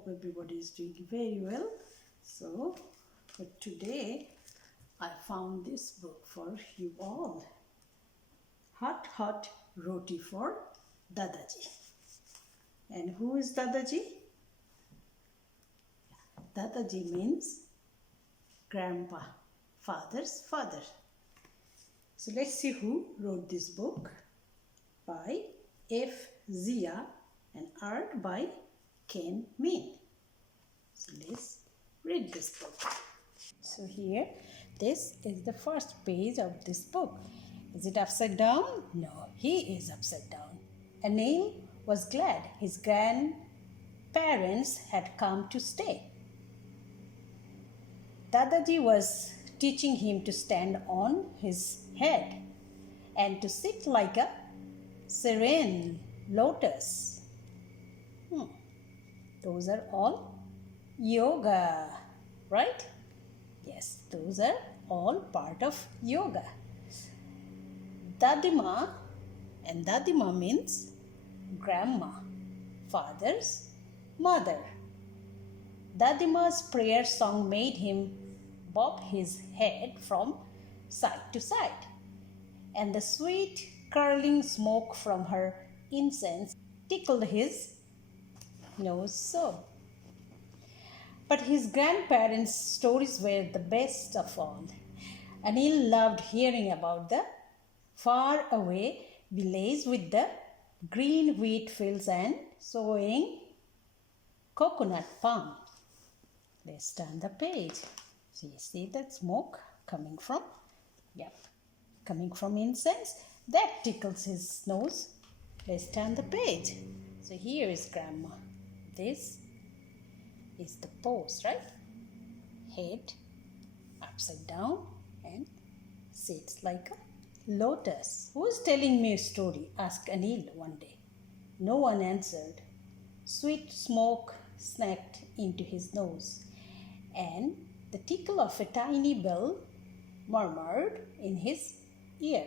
Hope everybody is doing very well. So, for today, I found this book for you all. Hot, hot roti for Dada-ji. And who is Dada-ji? Dada-ji means grandpa, father's father. So let's see who wrote this book. By F. Zia and art by Ken Min. So let's read this book. So here, this is the first page of this book. Is it upside down? No, he is upside down. Anil was glad his grandparents had come to stay. Dada-ji was teaching him to stand on his head and to sit like a serene lotus. Those are all yoga, right? Yes, those are all part of yoga. Dadima, and Dadima means grandma, father's mother. Dadima's prayer song made him bob his head from side to side, and the sweet curling smoke from her incense tickled his nose so. But his grandparents' stories were the best of all. Anil loved hearing about the far-away village with the green wheat fields and sowing coconut palm. Let's turn the page. So you see that smoke coming from? Yep, coming from incense. That tickles his nose. Let's turn the page. So here is grandma. This is the pose, right? Head upside down and sits like a lotus. Who is telling me a story? Asked Anil one day. No one answered. Sweet smoke snacked into his nose, and the tickle of a tiny bell murmured in his ear.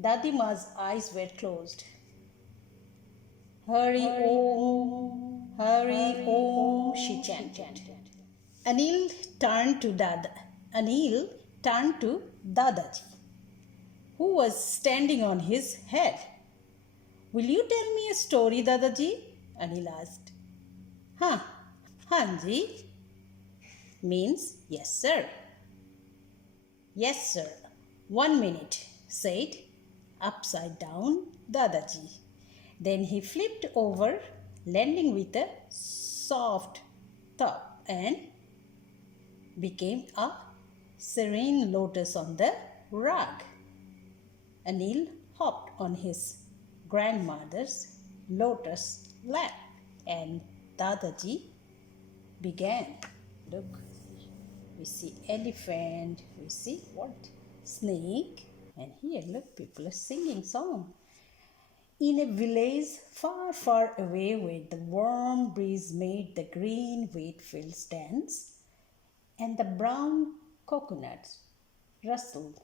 Dadima's eyes were closed. Hurry Om, she chanted. Anil turned to Dada-ji, who was standing on his head. Will you tell me a story, Dada-ji? Anil asked. Hanji means yes, sir. Yes, sir. 1 minute, said upside down Dada-ji. Then he flipped over, landing with a soft thud and became a serene lotus on the rug. Anil hopped on his grandmother's lotus lap and Dada-ji began. Look, we see elephant, we see what? Snake, and here look, people are singing song. In a village far, far away where the warm breeze made the green wheat fields dance and the brown coconuts rustled,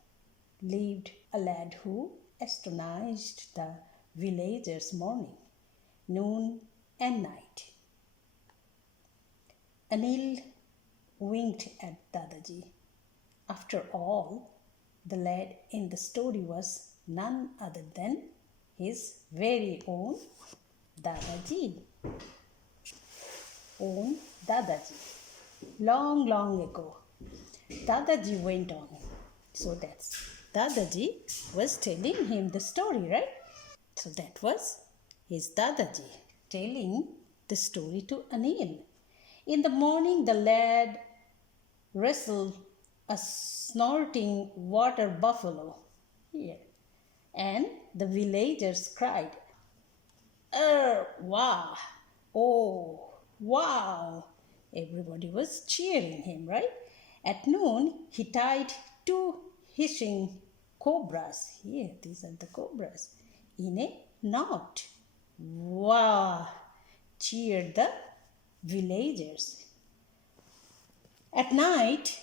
lived a lad who astonished the villagers morning, noon and night. Anil winked at Dada-ji. After all, the lad in the story was none other than his very own Dada-ji. Own Dada-ji. Long, long ago, Dada-ji went on. So that's Dada-ji was telling him the story, right? So that was his Dada-ji telling the story to Anil. In the morning, the lad wrestled a snorting water buffalo here, and the villagers cried, wow, oh, wow. Everybody was cheering him, right? At noon, he tied 2 hissing cobras. Here, these are the cobras. In a knot. Wow, cheered the villagers. At night,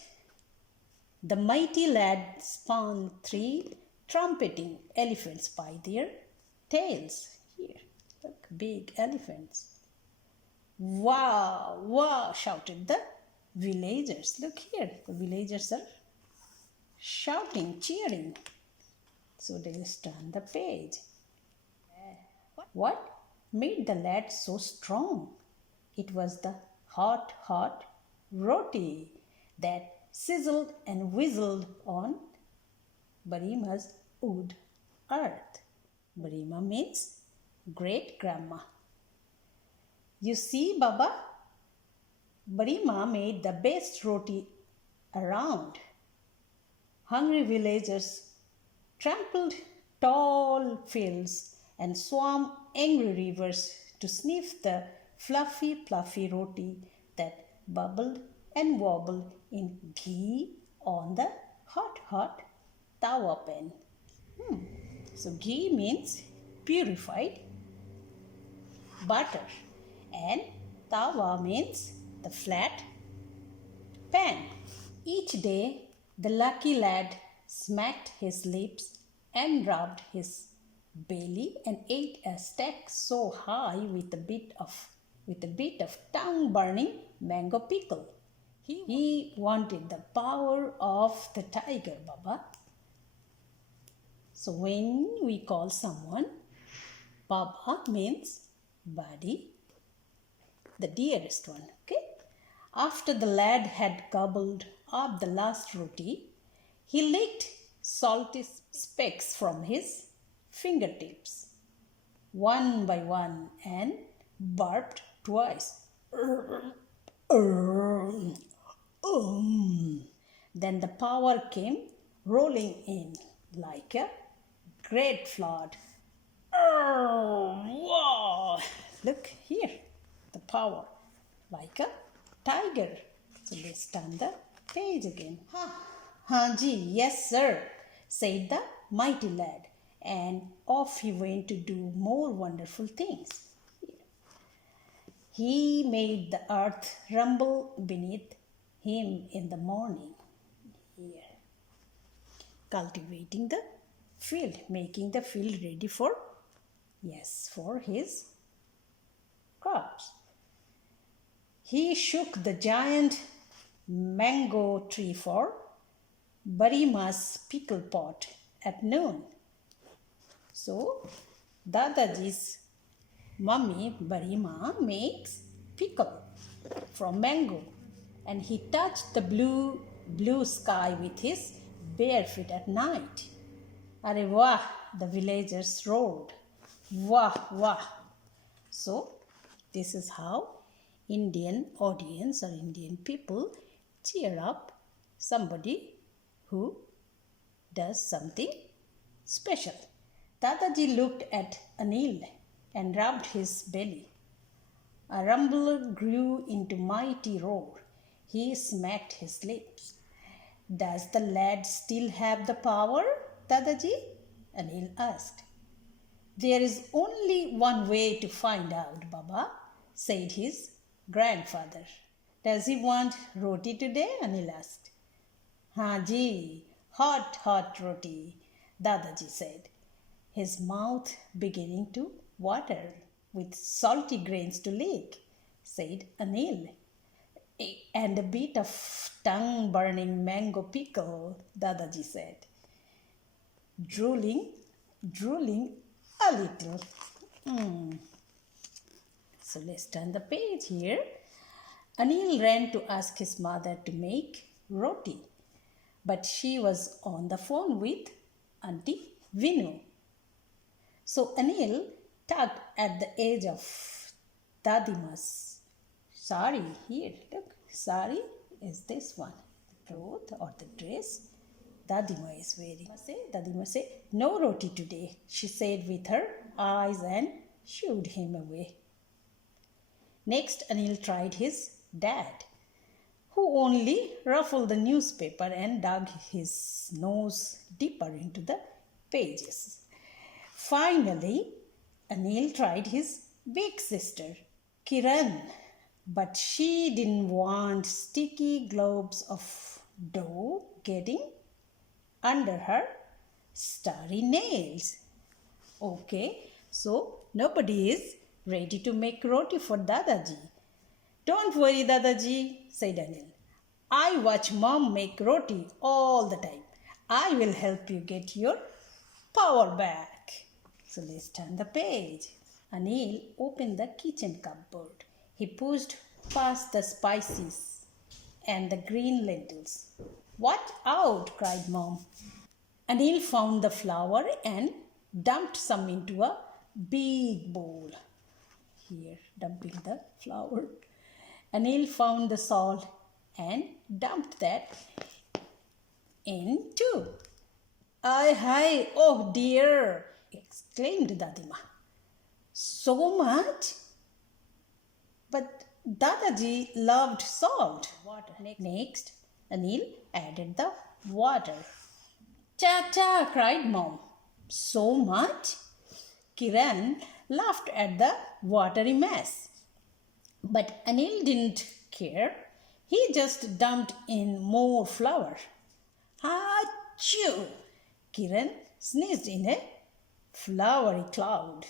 the mighty lad spun 3 trumpeting elephants by their tails. Here, look, big elephants. Wow, wow, shouted the villagers. Look here, the villagers are shouting, cheering. So they just turn the page. What made the lad so strong? It was the hot, hot roti that sizzled and whistled on Barima's wood earth. Barima means great grandma. You see, Baba, Barima made the best roti around. Hungry villagers trampled tall fields and swam angry rivers to sniff the fluffy roti that bubbled and wobbled in ghee on the hot tawa pan. So ghee means purified butter and tawa means the flat pan. Each day the lucky lad smacked his lips and rubbed his belly and ate a stack so high with a bit of tongue-burning mango pickle. He wanted the power of the tiger, Baba. So when we call someone Baba means buddy, the dearest one. Okay. After the lad had gobbled up the last roti, he licked salty specks from his fingertips, one by one, and burped twice. Then the power came rolling in like a great flood. Whoa! Look here, the power, like a tiger. So let's turn the page again. Ji, yes sir, said the mighty lad, and off he went to do more wonderful things. He made the earth rumble beneath him in the morning. Here, cultivating the field, making the field ready for his crops. He shook the giant mango tree for Barima's pickle pot at noon. So, Dada-ji's mummy Barima makes pickle from mango, and he touched the blue sky with his bare feet at night. Arey wah, the villagers roared. Wah, wah. So, this is how Indian audience or Indian people cheer up somebody who does something special. Dada-ji looked at Anil and rubbed his belly. A rumble grew into mighty roar. He smacked his lips. Does the lad still have the power, Dada-ji? Anil asked. There is only one way to find out, Baba, said his grandfather. Does he want roti today? Anil asked. Ji, hot roti, Dada-ji said, his mouth beginning to water with salty grains to lick, said Anil. And a bit of tongue-burning mango pickle, Dada-ji said, drooling a little. So let's turn the page here. Anil ran to ask his mother to make roti, but she was on the phone with Auntie Vinu. So Anil tugged at the edge of Dadima's sari. Here, look, sari is this one, the cloth or the dress Dadima is wearing. Dadima said, no roti today, she said with her eyes and shooed him away. Next, Anil tried his dad, who only ruffled the newspaper and dug his nose deeper into the pages. Finally, Anil tried his big sister, Kiran, but she didn't want sticky globes of dough getting under her starry nails. Okay, so nobody is ready to make roti for Dada-ji. Don't worry, Dada-ji, said Anil. I watch Mom make roti all the time. I will help you get your power back. So let's turn the page. Anil opened the kitchen cupboard. He pushed past the spices and the green lentils. Watch out, cried Mom. Anil found the flour and dumped some into a big bowl. Here, dumping the flour. Anil found the salt and dumped that in too. Hi, oh dear, exclaimed Dadima. So much? But Dada-ji loved salt. Water. Next, Anil added the water. Cha-cha, cried Mom. So much? Kiran laughed at the watery mess. But Anil didn't care. He just dumped in more flour. Achoo! Kiran sneezed in a floury cloud.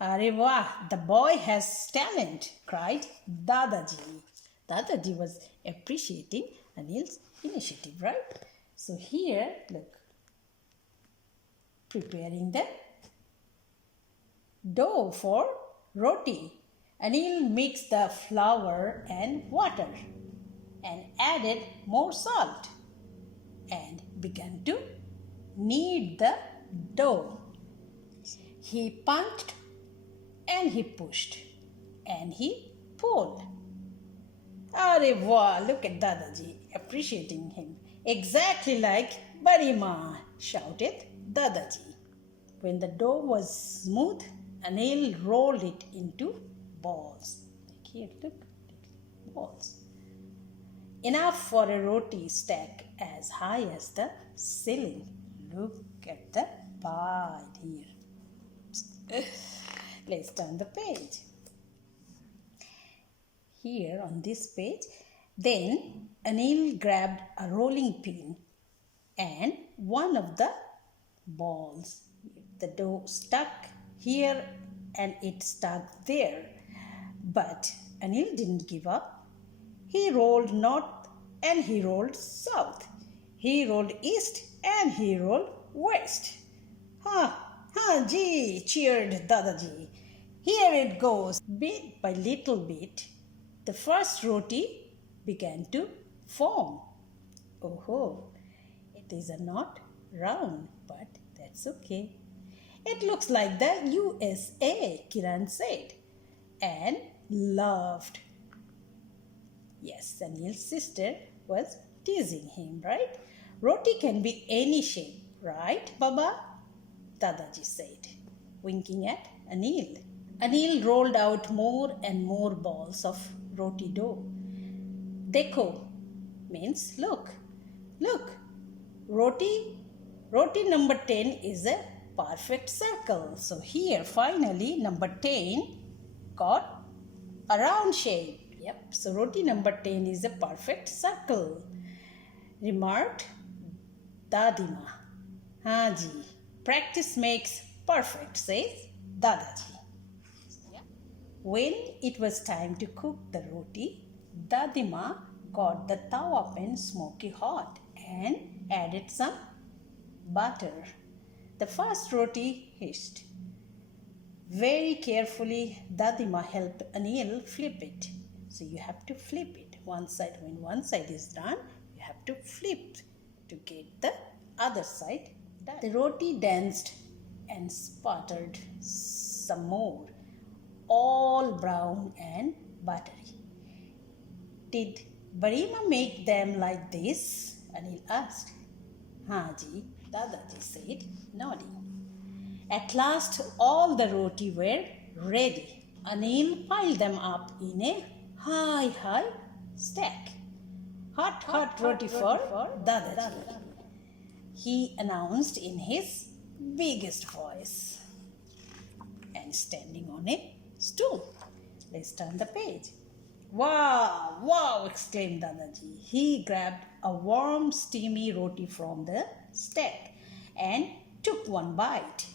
Arey wah, the boy has talent, cried Dada-ji. Dada-ji was appreciating Anil's initiative, right? So here, look, preparing the dough for roti. Anil mixed the flour and water and added more salt and began to knead the dough. He punched and he pushed and he pulled. Arey wah, look at Dada-ji appreciating him. Exactly like Badi Ma, shouted Dada-ji. When the dough was smooth, Anil rolled it into balls. Like here, look, balls. Enough for a roti stack as high as the ceiling. Look at the pie here. Let's turn the page. Here on this page, then Anil grabbed a rolling pin and one of the balls. The dough stuck here and it stuck there. But Anil didn't give up. He rolled north and he rolled south. He rolled east and he rolled west. Gee, cheered Dada-ji. Here it goes. Bit by little bit, the first roti began to form. Oh, it is not round, but that's okay. It looks like the USA, Kiran said, and laughed. Yes, Anil's sister was teasing him, right? Roti can be any shape, right, Baba? Dada-ji said, winking at Anil. Anil rolled out more and more balls of roti dough. Dekho means look. Look, roti number 10 is a perfect circle. So here finally number 10 got a round shape. Yep, so roti number 10 is a perfect circle, remarked Dadima. Haji, practice makes perfect, says Dada-ji. When it was time to cook the roti, Dadima got the tawa pan smoky hot and added some butter. The first roti hissed. Very carefully, Dadima helped Anil flip it. So you have to flip it. One side, when one side is done, you have to flip to get the other side done. The roti danced and sputtered some more, all brown and buttery. Did Barima make them like this? Anil asked. Haji, Dada-ji said, nodding. At last, all the roti were ready. Anil piled them up in a high stack. Hot roti for Dada-ji, he announced in his biggest voice, and standing on a stool. Let's turn the page. Wow, exclaimed Dada-ji. He grabbed a warm, steamy roti from the stack and took one bite.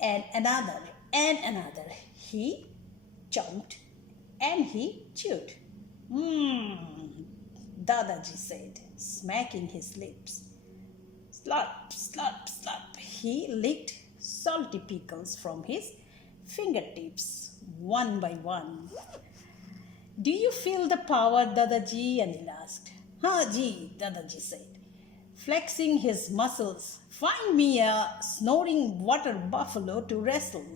And another. He chomped and he chewed. Mmm, Dada-ji said, smacking his lips. Slurp, slurp, slurp. He licked salty pickles from his fingertips one by one. Do you feel the power, Dada-ji? Anil asked. Ha ji, Dada-ji said, flexing his muscles. Find me a snoring water buffalo to wrestle.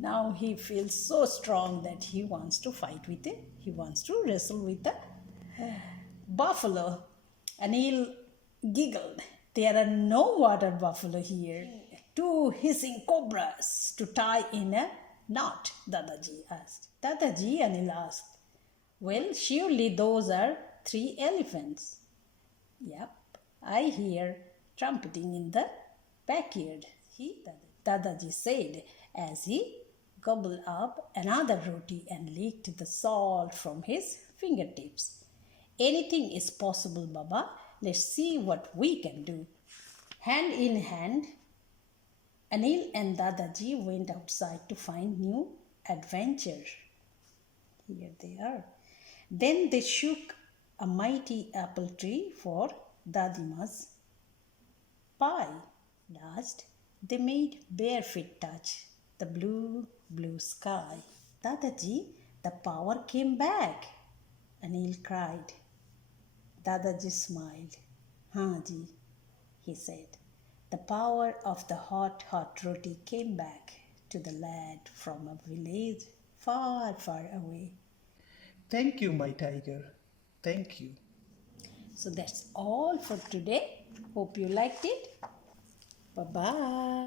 Now he feels so strong that he wants to fight with it. He wants to wrestle with the buffalo. Anil giggled. There are no water buffalo here. Two hissing cobras to tie in a knot, Dada-ji asked. Dada-ji, Anil asked. Well, surely those are 3 elephants. Yep, I hear trumpeting in the backyard, Dada-ji said as he gobbled up another roti and licked the salt from his fingertips. Anything is possible, Baba. Let's see what we can do. Hand in hand, Anil and Dada-ji went outside to find new adventure. Here they are. Then they shook a mighty apple tree for Dadima's pie. Last, they made bare feet touch the blue, blue sky. Dada-ji, the power came back, Anil cried. Dada-ji smiled. Haan ji, he said. The power of the hot, hot roti came back to the lad from a village far, far away. Thank you, my tiger. Thank you. So that's all for today. Hope you liked it. Bye-bye.